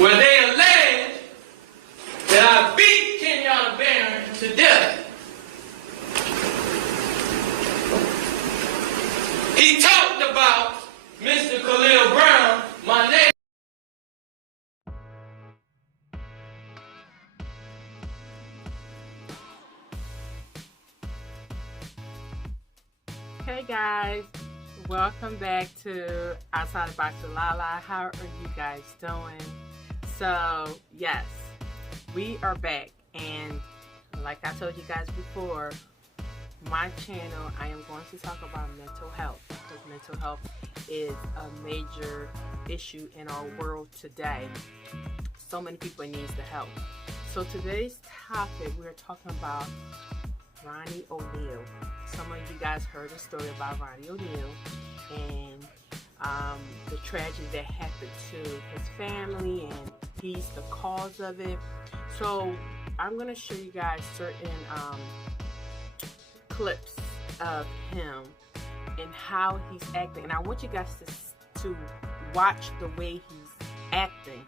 where they allege that I beat Kenyatta Barron to death. He talked about Mr. Khalil Brown, my neighbor. Hey guys, welcome back to Outside the Box with Lala. How are you guys doing? So yes, we are back, and like I told you guys before, my channel, I am going to talk about mental health, because mental health is a major issue in our world today. So many people need the help. So today's topic, we're talking about Ronnie Oneal. Some of you guys heard a story about Ronnie Oneal and the tragedy that happened to his family, and he's the cause of it. So I'm going to show you guys certain clips of him and how he's acting, and I want you guys to watch the way he's acting,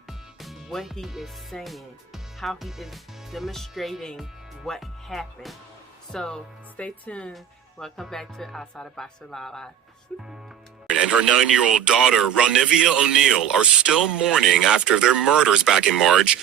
what he is saying, how he is demonstrating what happened. So stay tuned. Welcome back to Outside the Box with Lala. And her 9-year-old daughter, Ronnie Oneal, are still mourning after their murders back in March.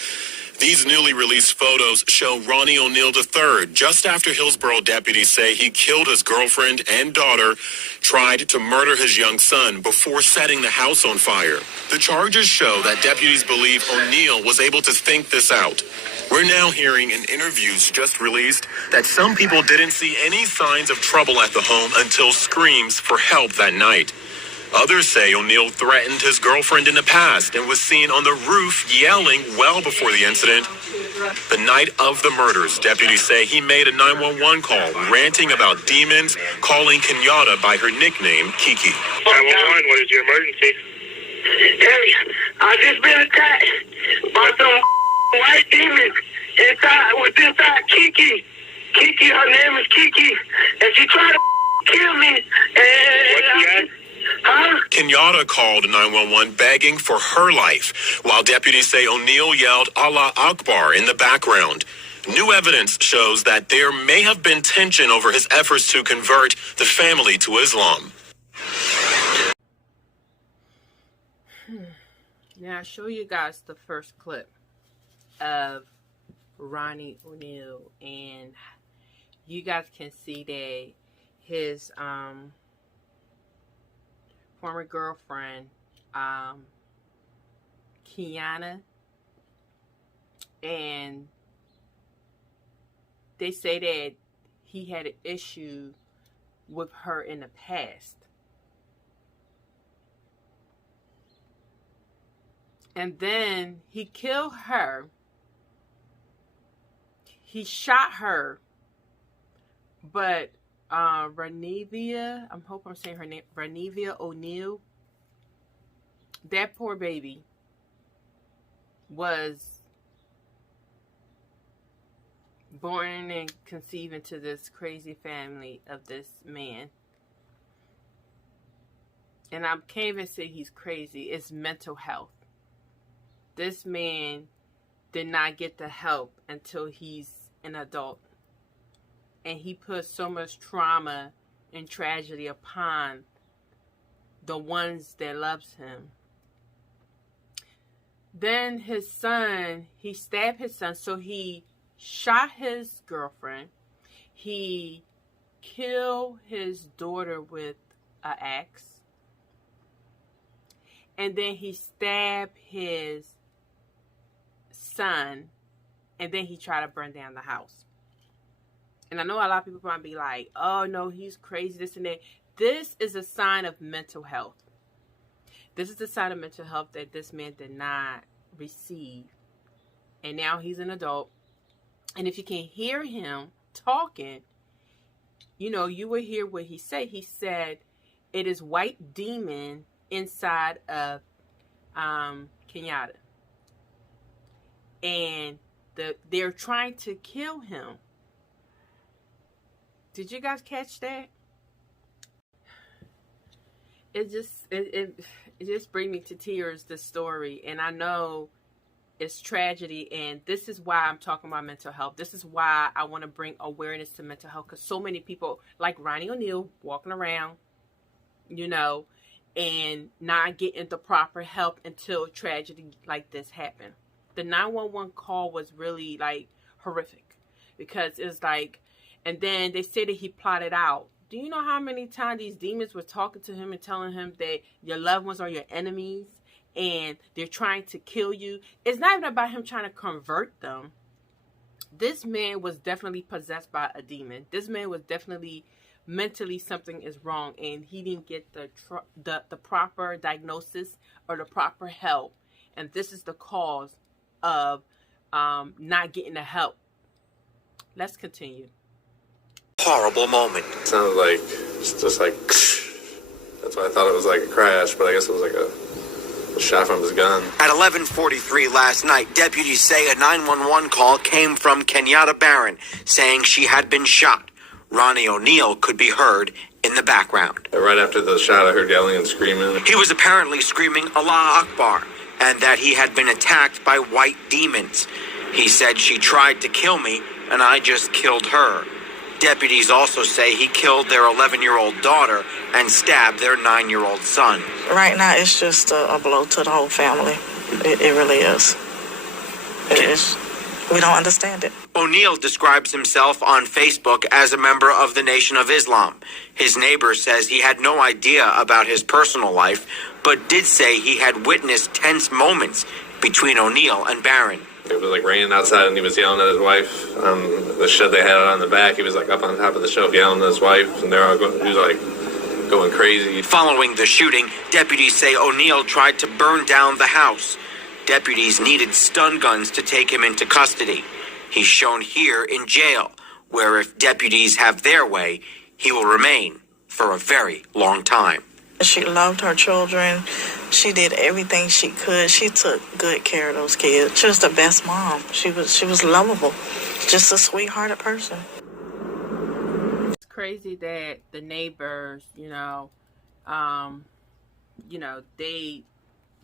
These newly released photos show Ronnie Oneal III, just after Hillsborough deputies say he killed his girlfriend and daughter, tried to murder his young son before setting the house on fire. The charges show that deputies believe Oneal was able to think this out. We're now hearing in interviews just released that some people didn't see any signs of trouble at the home until screams for help that night. Others say Oneal threatened his girlfriend in the past and was seen on the roof yelling well before the incident. The night of the murders, deputies say he made a 911 call, ranting about demons, calling Kenyatta by her nickname, Kiki. 911, what is your emergency? Hey, I just been attacked by some white demons inside Kiki. Kiki, her name is Kiki, and she tried to kill me. And Kenyatta called 911 begging for her life, while deputies say Oneal yelled Allah Akbar in the background. New evidence shows that there may have been tension over his efforts to convert the family to Islam. Now I'll show you guys the first clip of Ronnie Oneal, and you guys can see that his former girlfriend, Kenyatta, and they say that he had an issue with her in the past. And then he killed her. He shot her, but Renevia, I hope I'm saying her name, Renevia Oneal, that poor baby was born and conceived into this crazy family of this man. And I can't even say he's crazy. It's mental health. This man did not get the help until he's an adult. And he put so much trauma and tragedy upon the ones that loves him. Then his son, he stabbed his son, so he shot his girlfriend. He killed his daughter with an axe. And then he stabbed his son, and then he tried to burn down the house. And I know a lot of people might be like, oh no, he's crazy, this and that. This is a sign of mental health. This is a sign of mental health that this man did not receive. And now he's an adult. And if you can hear him talking, you know, you will hear what he said. He said, it is white demon inside of Kenyatta. And they're trying to kill him. Did you guys catch that? It just brings me to tears, the story. And I know It's tragedy, and this is why I'm talking about mental health. This is why I want to bring awareness to mental health, because so many people like Ronnie Oneal walking around, you know, and not getting the proper help until tragedy like this happened. The 911 call was really like horrific, because it's like, and then they say that he plotted out. Do you know how many times these demons were talking to him and telling him that your loved ones are your enemies and they're trying to kill you? It's not even about him trying to convert them. This man was definitely possessed by a demon. This man was definitely mentally something is wrong, and he didn't get the proper diagnosis or the proper help. And this is the cause of not getting the help. Let's continue. Horrible moment. It sounded like, just like, that's why I thought it was like a crash, but I guess it was like a shot from his gun. At 11:43 last night, deputies say a 911 call came from Kenyatta Barron saying she had been shot. Ronnie Oneal could be heard in the background. Right after the shot, I heard yelling and screaming. He was apparently screaming Allah Akbar, and that he had been attacked by white demons. He said, "She tried to kill me, and I just killed her." Deputies also say he killed their 11-year-old daughter and stabbed their 9-year-old son. Right now, it's just a blow to the whole family. It really is. We don't understand it. Oneal describes himself on Facebook as a member of the Nation of Islam. His neighbor says he had no idea about his personal life, but did say he had witnessed tense moments between Oneal and Barron. It was like raining outside, and he was yelling at his wife on the shed they had on the back. He was like up on top of the shelf yelling at his wife, and he was like going crazy. Following the shooting, deputies say Oneal tried to burn down the house. Deputies needed stun guns to take him into custody. He's shown here in jail, where if deputies have their way, he will remain for a very long time. She loved her children. She did everything she could. She took good care of those kids. She was the best mom. She was lovable. Just a sweethearted person. It's crazy that the neighbors, they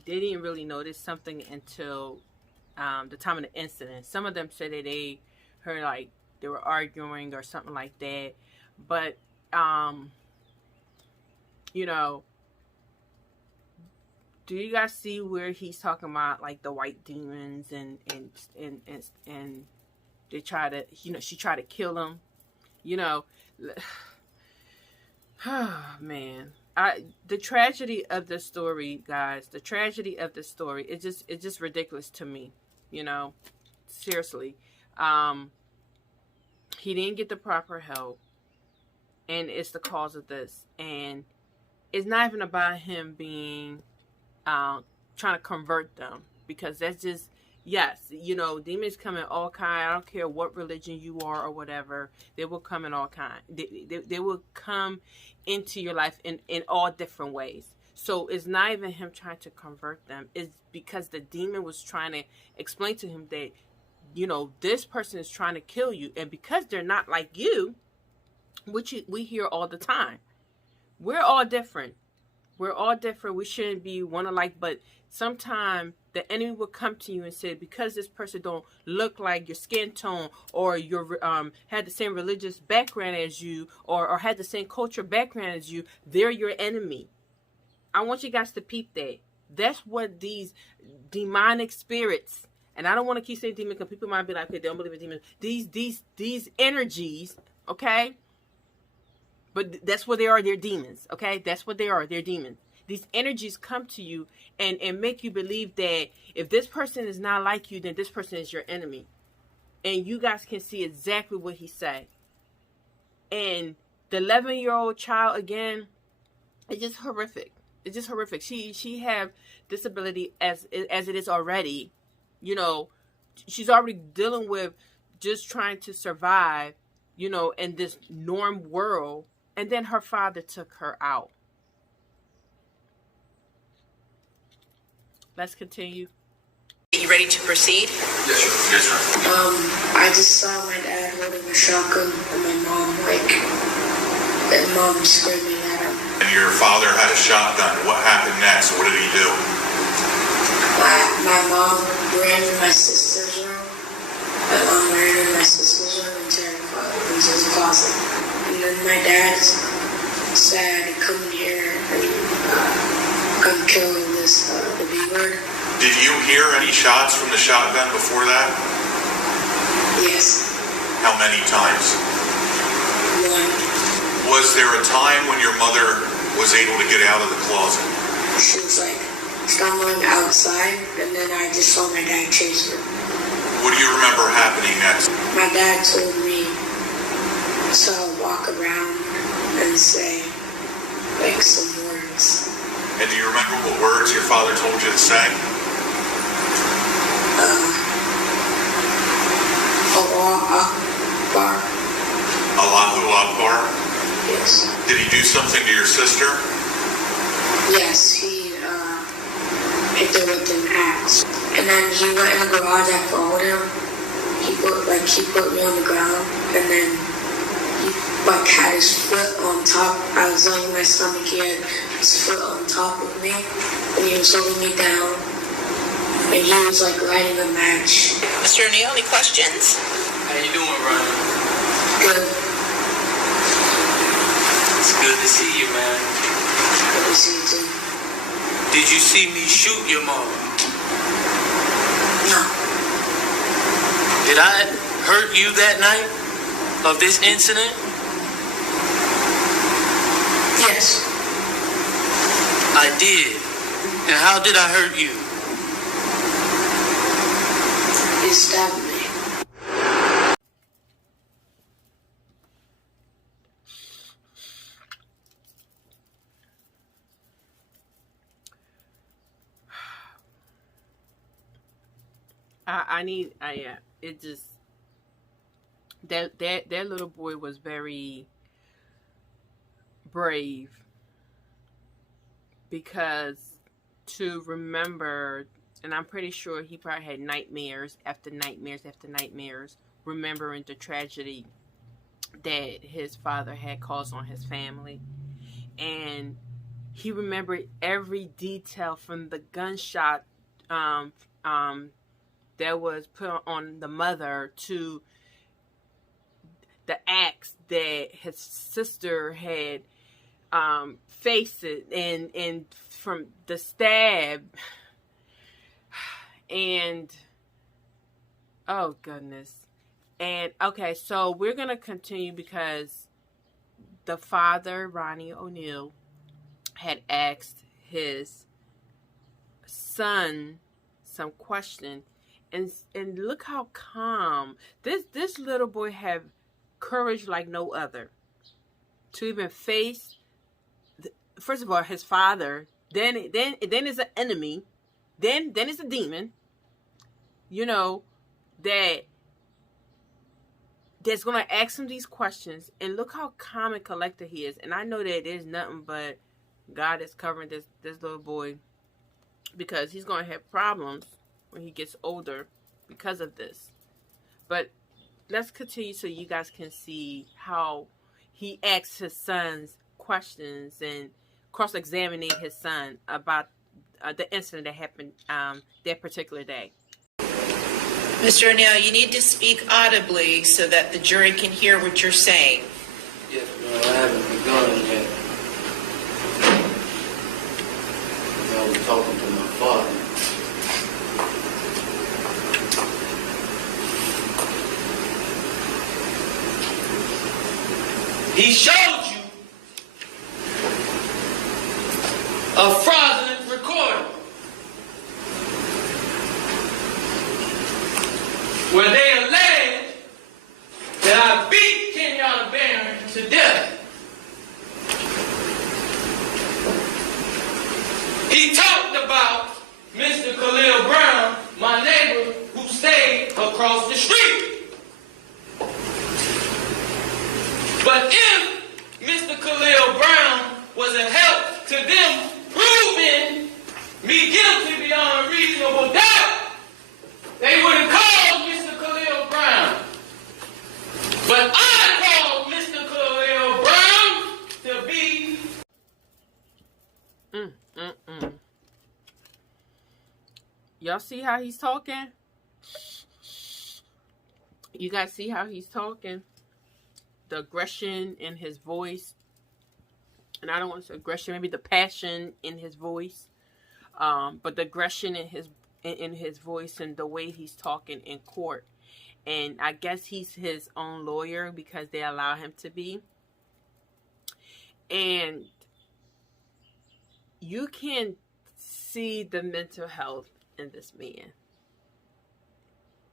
didn't really notice something until the time of the incident. Some of them said that they heard like they were arguing or something like that. But do you guys see where he's talking about like the white demons and they try to, she tried to kill him, man. The tragedy of the story, guys, the tragedy of the story, it's just ridiculous to me, seriously. He didn't get the proper help, and it's the cause of this. And it's not even about him being trying to convert them, because that's just, yes, demons come in all kind. I don't care what religion you are or whatever, they will come in all kind. They will come into your life in all different ways. So it's not even him trying to convert them. It's because the demon was trying to explain to him that, this person is trying to kill you. And because they're not like you, which we hear all the time, we're all different. We're all different. We shouldn't be one alike. But sometimes the enemy will come to you and say, because this person don't look like your skin tone, or your had the same religious background as you, or had the same culture background as you, they're your enemy. I want you guys to peep that. That's what these demonic spirits, and I don't want to keep saying demon because people might be like, okay, they don't believe in demons. These energies, okay? But that's what they are. They're demons, okay? That's what they are. They're demons. These energies come to you and make you believe that if this person is not like you, then this person is your enemy. And you guys can see exactly what he said. And the 11-year-old child, again, it's just horrific. It's just horrific. She have disability as it is already. She's already dealing with just trying to survive, in this norm world. And then her father took her out. Let's continue. Are you ready to proceed? Yes, sir. I just saw my dad holding a shotgun and my mom, and mom screaming at him. And your father had a shotgun. What happened next? What did he do? my mom ran in my sister's room. My mom ran in my sister's room and terrified into the closet. And then my dad said, come in here and come kill this, the B-word. Did you hear any shots from the shotgun before that? Yes. How many times? One. Was there a time when your mother was able to get out of the closet? She was like stumbling outside, and then I just saw my dad chase her. What do you remember happening next? My dad told me to walk around and say like some words. And do you remember what words your father told you to say? Allah Akbar. Allahu Akbar? Yes. Did he do something to your sister? Yes, he hit her with an axe. And then he went in the garage, I followed him. He put me on the ground, and then he had his foot on top. I was laying in my stomach, he had his foot on top of me, and he was holding me down, and he was lighting a match. Mr. Oneal, any questions? How you doing, Ronnie? Good. It's good to see you, man. Good to see you too. Did you see me shoot your mom? No. Did I hurt you that night of this incident? Yes. I did. And how did I hurt you? You stabbed me. It just, that little boy was very brave, because to remember, and I'm pretty sure he probably had nightmares after nightmares after nightmares, remembering the tragedy that his father had caused on his family. And he remembered every detail, from the gunshot that was put on the mother, to the axe that his sister had faced it, and from the stab, and oh goodness. And okay, so we're gonna continue, because the father, Ronnie Oneal, had asked his son some question, and look how calm this little boy had courage like no other, to even face first of all his father, then is an enemy, then is a demon, that's gonna ask him these questions. And look how calm and collected he is. And I know that there's nothing but God is covering this little boy, because he's gonna have problems when he gets older because of this. But let's continue so you guys can see how he asks his sons questions and cross-examining his son about the incident that happened that particular day. Mr. Oneal, you need to speak audibly so that the jury can hear what you're saying. Yes, well, I haven't begun yet. I was talking to my father. He showed you a fraudulent recording where they allege that I beat Kenyatta Barron to death. He talked about Mr. Khalil Brown, my neighbor who stayed across the street. But if Mr. Khalil Brown was a help to them proving me guilty beyond a reasonable doubt, they would have called Mr. Khalil Brown. But I called Mr. Khalil Brown to be... Y'all see how he's talking? You guys see how he's talking? The aggression in his voice. And I don't want to say aggression, maybe the passion in his voice. But the aggression in his voice and the way he's talking in court. And I guess he's his own lawyer because they allow him to be. And you can see the mental health in this man.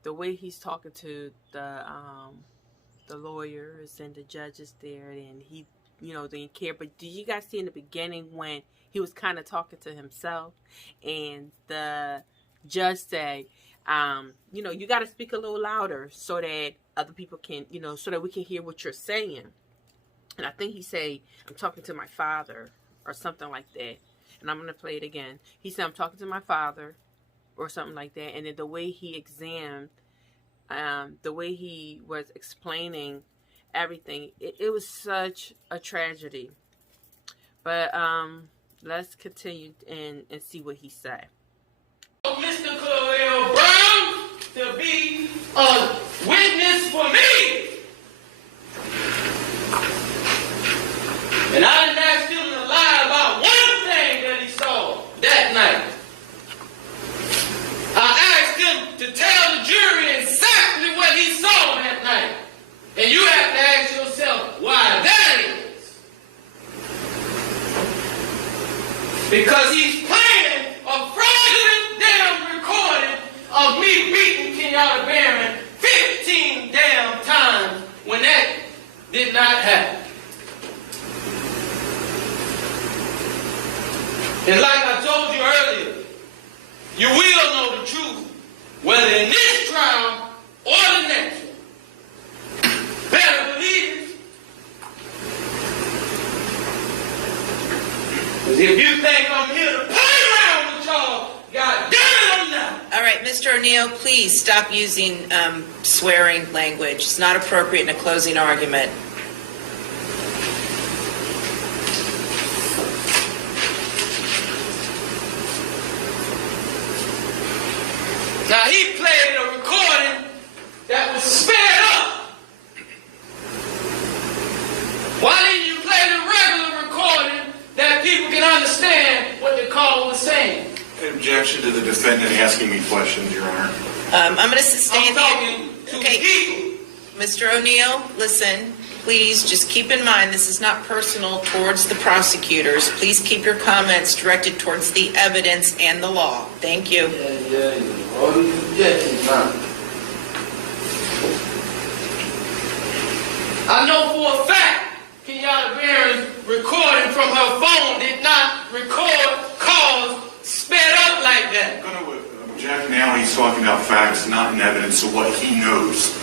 The way he's talking to the lawyers and the judges there, and he, didn't care. But did you guys see in the beginning when he was kind of talking to himself, and the judge said, you got to speak a little louder so that other people can, so that we can hear what you're saying. And I think he said, I'm talking to my father or something like that. And I'm going to play it again. He said, I'm talking to my father or something like that. And then the way he examined, the way he was explaining everything, it was such a tragedy. But let's continue and see what he said. Mr. Khalil Brown to be a witness for me. And I didn't ask him to lie about one thing that he saw that night. I asked him to tell the jury exactly what he saw that night. And you have to ask yourself why that is. Because he's playing a fraudulent damn recording of me beating Kenyatta Barron 15 damn times when that did not happen. And like I told you earlier, you will know the truth, whether in this trial or the next one. Better believe it. Because if you think I'm here to play around with y'all, God damn it, I'm not. All right, Mr. Oneal, please stop using swearing language. It's not appropriate in a closing argument. Now, he played a recording that was sped up. Why didn't you play the regular recording that people can understand what the caller was saying? Objection to the defendant asking me questions, Your Honor. I'm going to sustain I'm talking to people. Mr. Oneal, listen. Please just keep in mind this is not personal towards the prosecutors. Please keep your comments directed towards the evidence and the law. Thank you. All these objections now. I know for a fact Kenyatta Barron's recording from her phone did not record calls sped up like that. I'm going to object now. He's talking about facts, not in evidence of what he knows.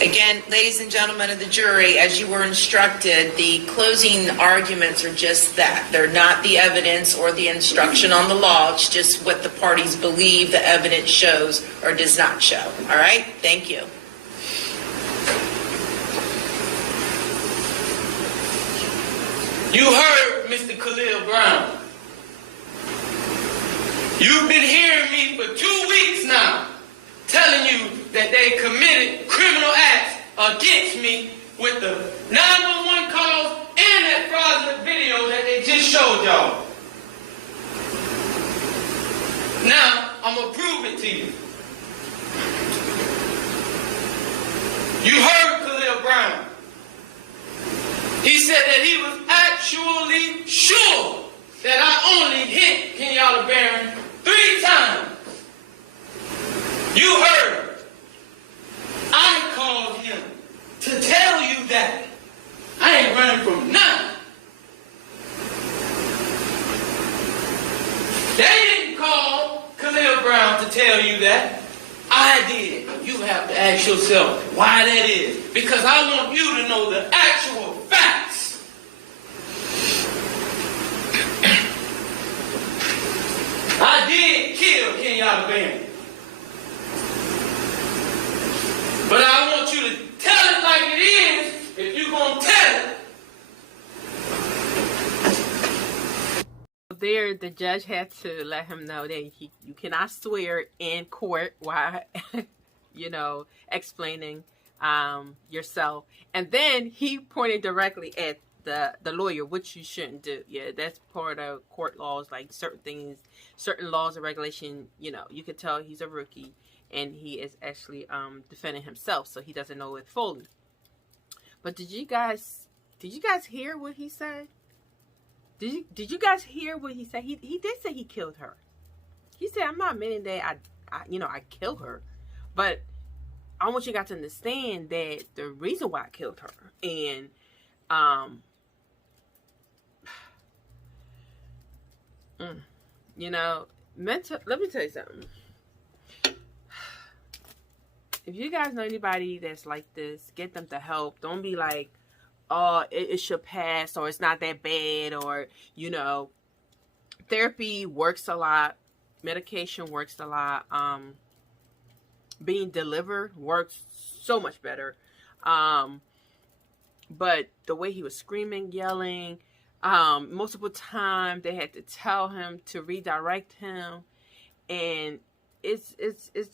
Again, ladies and gentlemen of the jury, as you were instructed, the closing arguments are just that. They're not the evidence or the instruction on the law. It's just what the parties believe the evidence shows or does not show. All right? Thank you. You heard Mr. Khalil Brown. You've been hearing me for 2 weeks now, telling you that they committed criminal acts against me with the 911 calls and that fraudulent video that they just showed y'all. Now, I'm going to prove it to you. You heard Khalil Brown. He said that he was actually sure that I only hit Kenyatta Barron 3 times. You heard. I called him to tell you that. I ain't running from nothing. They didn't call Khalil Brown to tell you that. I did. You have to ask yourself why that is. Because I want you to know the actual facts. I did kill Kenyatta Barron. But I want you to tell it like it is if you're going to tell it. there, the judge had to let him know that you cannot swear in court while, you know, explaining yourself. And then he pointed directly at the lawyer, which you shouldn't do. Yeah, that's part of court laws, like certain things, certain laws and regulation, you know, you could tell he's a rookie and he is actually defending himself, so he doesn't know it fully. But did you guys hear what he said? Did you guys hear what he said? He did say he killed her. He said, I'm not admitting that I killed her, but I want you guys to understand that the reason why I killed her. And you know, let me tell you something. If you guys know anybody that's like this, get them to help. Don't be like, oh, it should pass, or it's not that bad, or, you know, therapy works a lot. Medication works a lot. Being delivered works so much better. But the way he was screaming, yelling, multiple times, they had to tell him to redirect him, and it's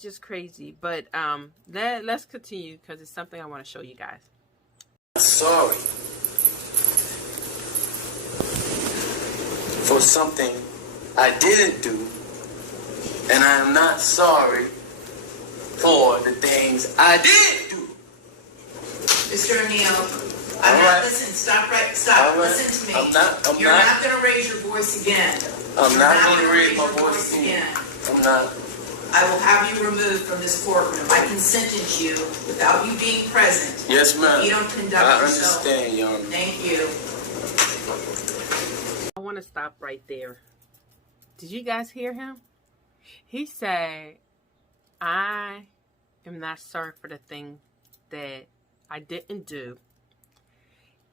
just crazy. But let's continue, because it's something I want to show you guys. Sorry for something I didn't do, and I am not sorry for the things I did do. Mr. Oneal, listen, stop. Listen to me. You're not going to raise your voice again. I'm not going to raise my voice again. I'm not. I will have you removed from this courtroom. I can sentence you without you being present. Yes, ma'am. You don't conduct yourself. I understand, Your Honor. Thank you. I want to stop right there. Did you guys hear him? He said, I am not sorry for the thing that I didn't do.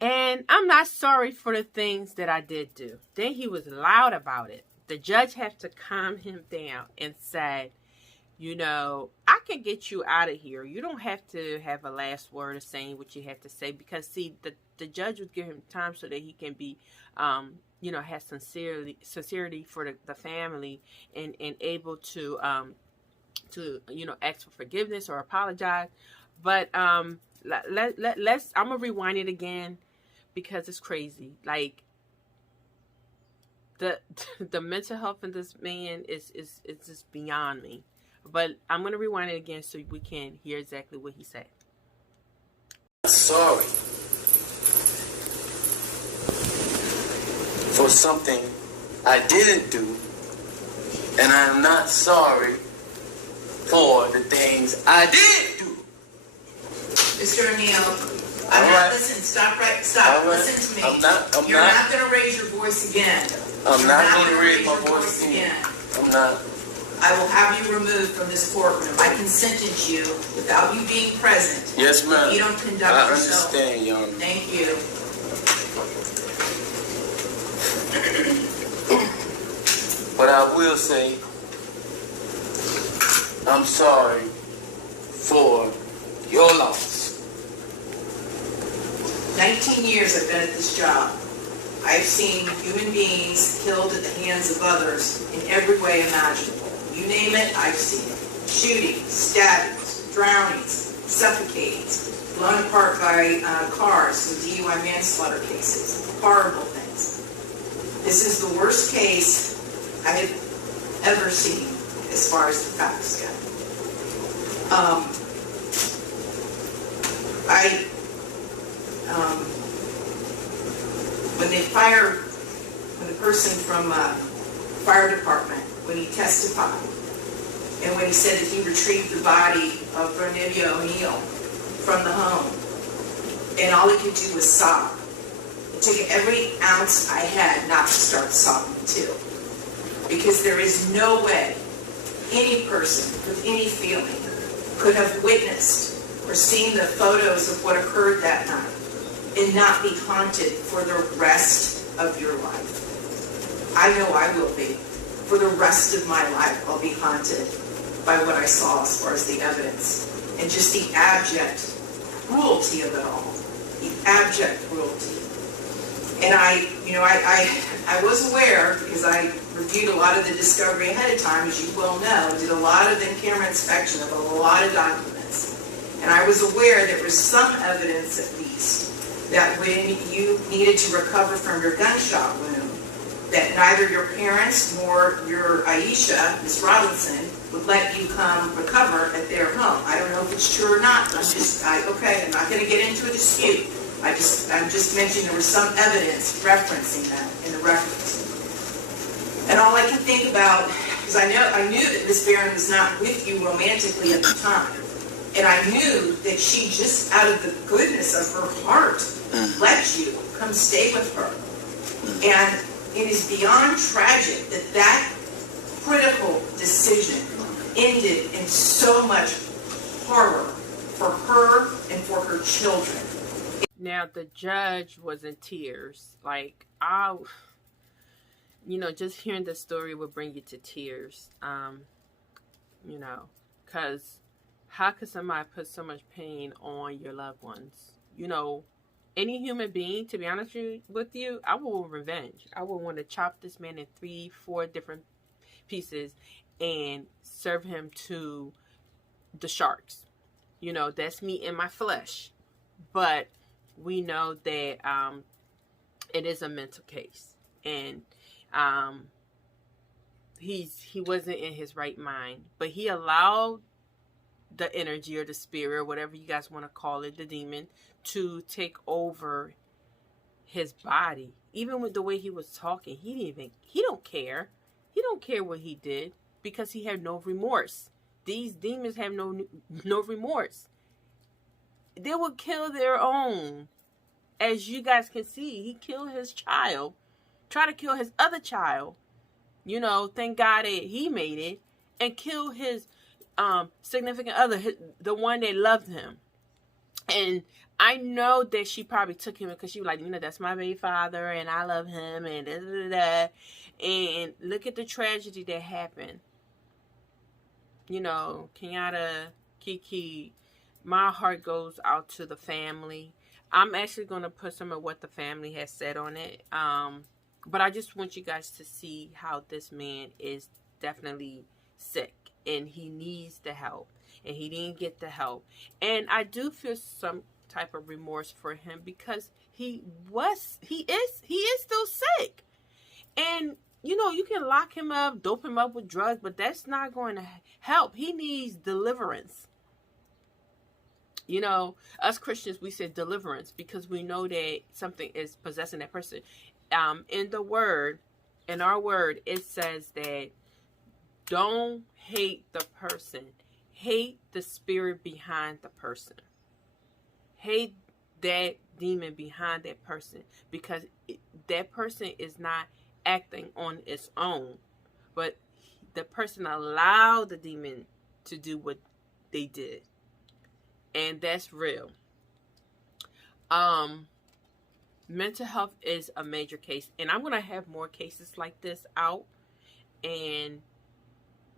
And I'm not sorry for the things that I did do. Then he was loud about it. The judge had to calm him down and said, you know, I can get you out of here. You don't have to have a last word of saying what you have to say, because, see, the judge would give him time so that he can be, you know, have sincerity for the family, and able to, you know, ask for forgiveness or apologize. But let's, I'm going to rewind it again, because it's crazy. Like, the mental health of this man is just beyond me. But I'm going to rewind it again so we can hear exactly what he said. Sorry for something I didn't do, and I am not sorry for the things I did do. Mr. Oneal, listen, stop. Listen to me. You're not going to raise your voice again. I'm not going to raise my voice again. I'm not. I will have you removed from this courtroom. I can sentence you without you being present. Yes, ma'am. You don't conduct I yourself. understand, Your Honor. Thank you. But I will say, I'm sorry for your loss. 19 years I've been at this job. I've seen human beings killed at the hands of others in every way imaginable. You name it, I've seen it. Shootings, stabbings, drownings, suffocatings, blown apart by cars in DUI manslaughter cases. Horrible things. This is the worst case I have ever seen as far as the facts go. When the person from fire department, when he testified, and when he said that he retrieved the body of Ronnie Oneal from the home, and all he could do was sob. It took every ounce I had not to start sobbing too. Because there is no way any person with any feeling could have witnessed or seen the photos of what occurred that night and not be haunted for the rest of your life. I know I will be. For the rest of my life, I'll be haunted by what I saw as far as the evidence and just the abject cruelty of it all. The abject cruelty. And I was aware, because I reviewed a lot of the discovery ahead of time, as you well know, did a lot of in-camera inspection of a lot of documents. And I was aware there was some evidence, at least, that when you needed to recover from your gunshot wound, that neither your parents nor your Aisha, Miss Robinson, would let you come recover at their home. I don't know if it's true or not. I'm not going to get into a dispute. I'm just mentioning there was some evidence referencing that in the records. And all I can think about, because I knew that Miss Barron was not with you romantically at the time, and I knew that she just out of the goodness of her heart let you come stay with her. And it is beyond tragic that that critical decision ended in so much horror for her and for her children. Now, the judge was in tears. Like, just hearing the story would bring you to tears. Because how could somebody put so much pain on your loved ones? Any human being, to be honest with you, I will want revenge. I would want to chop this man in 3-4 different pieces and serve him to the sharks. That's me in my flesh. But we know that it is a mental case, and he wasn't in his right mind, but he allowed the energy or the spirit, or whatever you guys want to call it, the demon, to take over his body. Even with the way he was talking, he don't care. He don't care what he did, because he had no remorse. These demons have no remorse. They will kill their own. As you guys can see, he killed his child, try to kill his other child. Thank God that he made it, and kill his significant other, the one that loved him. And I know that she probably took him because she was like, that's my baby father, and I love him, and da, da, da, da. And look at the tragedy that happened. Kenyatta, Kiki, my heart goes out to the family. I'm actually going to put some of what the family has said on it. But I just want you guys to see how this man is definitely sick, and he needs the help, and he didn't get the help. And I do feel some type of remorse for him, because he is still sick. And you can lock him up, dope him up with drugs, but that's not going to help. He needs deliverance. Us Christians, we say deliverance because we know that something is possessing that person. In our word, it says that don't hate the person. Hate the spirit behind the person. Hate that demon behind that person, because that person is not acting on its own, but the person allowed the demon to do what they did. And that's real. Mental health is a major case, and I'm going to have more cases like this out, and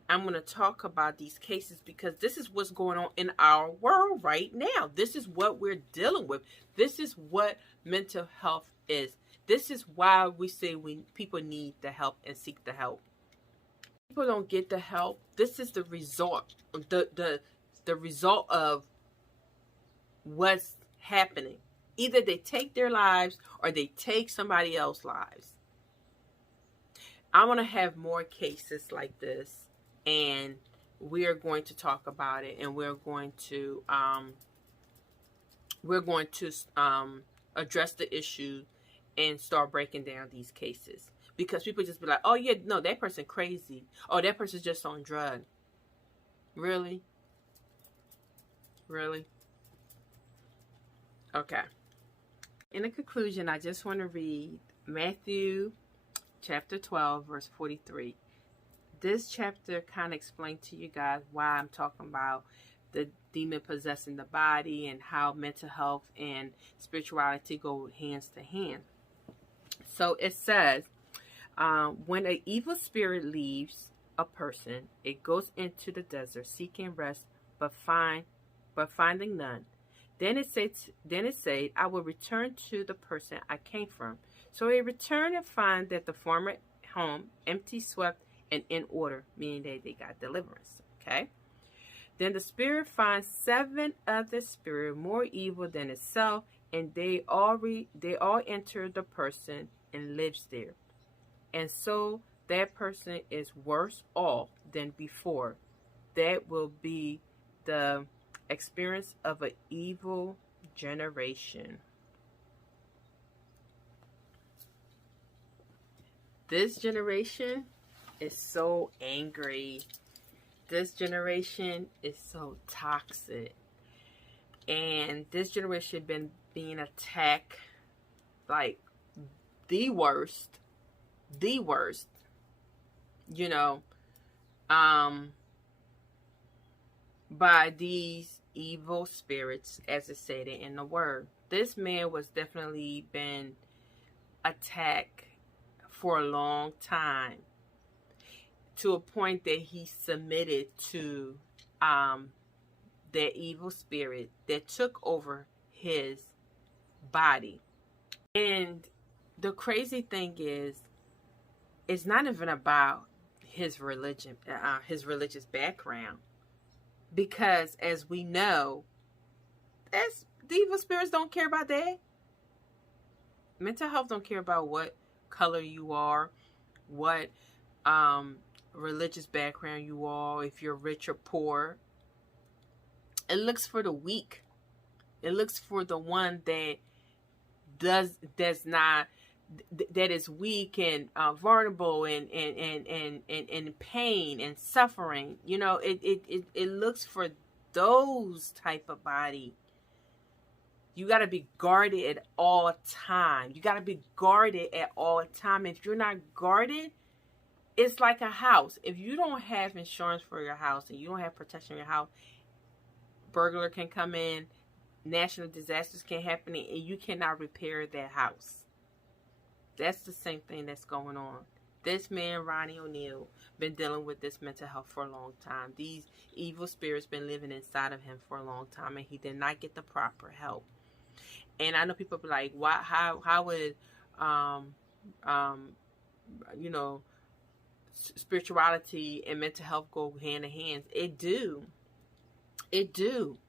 I'm going to talk about these cases because this is what's going on in our world right now. This is what we're dealing with. This is what mental health is. This is why we say people need the help and seek the help. People don't get the help. This is the result. The result of what's happening. Either they take their lives or they take somebody else's lives. I want to have more cases like this, and we are going to talk about it, and we're going to address the issue and start breaking down these cases, because people just be like, oh yeah, no, that person crazy, oh, that person's just on drugs. Really? Okay. In the conclusion, I just want to read Matthew chapter 12, verse 43. This chapter kind of explains to you guys why I'm talking about the demon possessing the body and how mental health and spirituality go hands to hand. So it says, when an evil spirit leaves a person, it goes into the desert seeking rest, but finding none. Then it said, I will return to the person I came from. So he returned and found that the former home empty, swept, and in order, meaning that they got deliverance. Okay. Then the spirit finds 7 other spirits more evil than itself, and they all enter the person and lives there. And so that person is worse off than before. That will be the experience of an evil generation. This generation is so angry. This generation is so toxic. And this generation been being attacked like the worst, you know, by these evil spirits, as it said in the word. This man was definitely been attacked for a long time, to a point that he submitted to that evil spirit that took over his body. And the crazy thing is, it's not even about his religion, his religious background, because as we know, the evil spirits don't care about that. Mental health don't care about what color you are, what religious background you are, if you're rich or poor. It looks for the weak. It looks for the one that that is weak and vulnerable and in pain and suffering. You know, it looks for those type of body. You got to be guarded at all time. You got to be guarded at all time. If you're not guarded, it's like a house. If you don't have insurance for your house and you don't have protection in your house, burglar can come in, national disasters can happen, and you cannot repair that house. That's the same thing that's going on. This man, Ronnie Oneal, been dealing with this mental health for a long time. These evil spirits been living inside of him for a long time, and he did not get the proper help. And I know people be like, why? How would, you know, spirituality and mental health go hand in hand? It do. It do.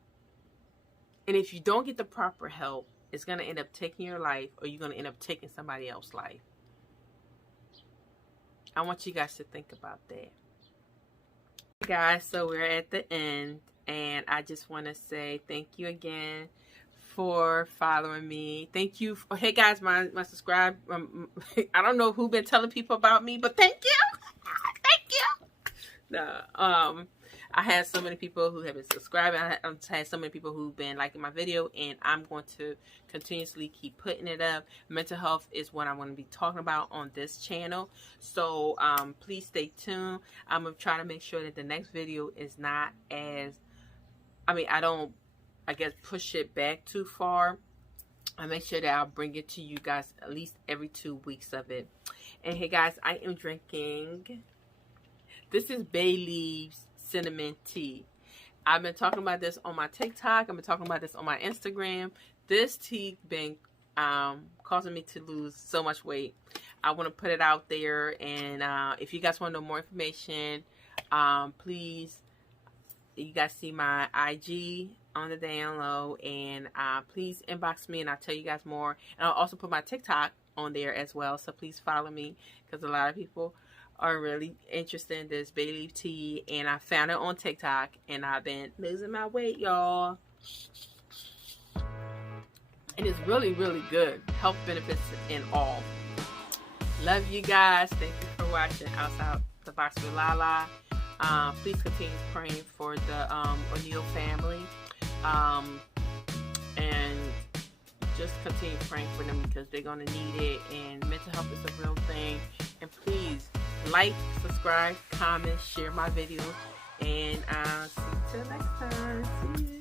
And if you don't get the proper help, it's going to end up taking your life, or you're going to end up taking somebody else's life. I want you guys to think about that. Hey guys, so we're at the end, and I just want to say thank you again for following me. Thank you. Hey guys, my subscribe. I don't know who been telling people about me, but thank you. Thank you. No, I had so many people who have been subscribing. I had so many people who've been liking my video, and I'm going to continuously keep putting it up. Mental health is what I'm going to be talking about on this channel. So please stay tuned. I'm going to try to make sure that the next video is not as, I don't, push it back too far. I make sure that I'll bring it to you guys at least every 2 weeks of it. And hey guys, I am drinking, this is bay leaves cinnamon tea. I've been talking about this on my TikTok. I've been talking about this on my Instagram. This tea been causing me to lose so much weight. I want to put it out there, and if you guys want to know more information, please, you guys see my IG on the down low, and please inbox me and I'll tell you guys more. And I'll also put my TikTok on there as well, so please follow me, because a lot of people are really interested in this bay leaf tea, and I found it on TikTok, and I've been losing my weight, y'all. And it's really, really good. Health benefits in all. Love you guys. Thank you for watching Outside the Box with Lala. Please continue praying for the Oneal family. And just continue praying for them, because they're going to need it. And mental health is a real thing. And please like, subscribe, comment, share my videos. And I'll see you till next time. See you.